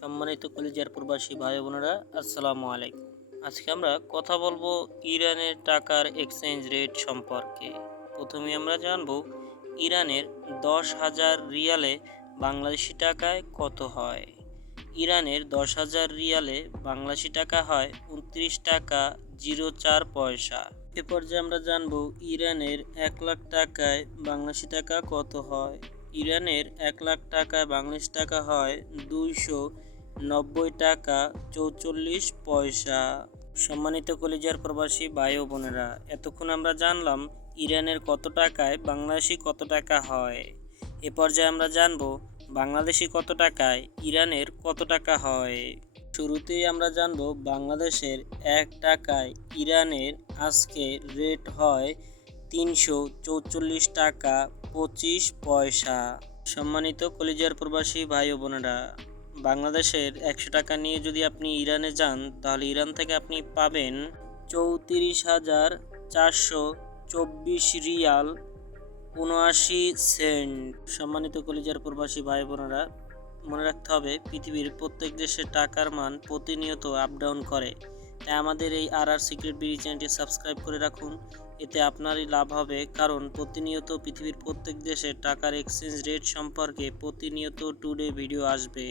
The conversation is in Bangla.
সম্মানিত কলিজার প্রবাসী ভাই বোনেরা, আসসালামু আলাইকুম। আজকে আমরা কথা বলব ইরানের টাকার এক্সচেঞ্জ রেট সম্পর্কে। প্রথমে আমরা জানব ইরানের দশ হাজার রিয়ালে বাংলাদেশি টাকায় কত হয়। ইরানের দশ হাজার রিয়ালে বাংলাদেশি টাকা হয় উনত্রিশ টাকা জিরো চার পয়সা। এ পর্যায়ে আমরা জানব ইরানের এক লাখ টাকায় বাংলাদেশি টাকা কত হয়। ইরানের এক লাখ টাকায় বাংলাদেশ টাকা হয় দুইশো নব্বই টাকা চৌচল্লিশ পয়সা। সম্মানিত কলিজার প্রবাসী ভাই ও বোনেরা, এতক্ষণ আমরা জানলাম ইরানের কত টাকায় বাংলাদেশি কত টাকা হয়। এ পর্যায়ে আমরা জানব বাংলাদেশি কত টাকায় ইরানের কত টাকা হয়। শুরুতেই আমরা জানব বাংলাদেশের এক টাকায় ইরানের আজকে রেট হয় তিনশো চৌচল্লিশ টাকা পঁচিশ পয়সা। সম্মানিত কলিজার প্রবাসী ভাই ও বোনেরা, বাংলাদেশের একশো টাকা নিয়ে যদি আপনি ইরানে যান, তাহলে ইরান থেকে আপনি পাবেন চৌত্রিশ হাজার চারশো চব্বিশ রিয়াল উনআশি সেন্ট। সম্মানিত কলিজার প্রবাসী ভাই বোনেরা, মনে রাখতে হবে পৃথিবীর প্রত্যেক দেশের টাকার মান প্রতিনিয়ত আপ ডাউন করে। তাই আমাদের এই আর আর সিক্রেট বিডি চ্যানেলটি সাবস্ক্রাইব করে রাখুন। এতে আপনারই লাভ হবে, কারণ প্রতিনিয়ত পৃথিবীর প্রত্যেক দেশে টাকার এক্সচেঞ্জ রেট সম্পর্কে প্রতিনিয়ত টুডে ভিডিও আসবে।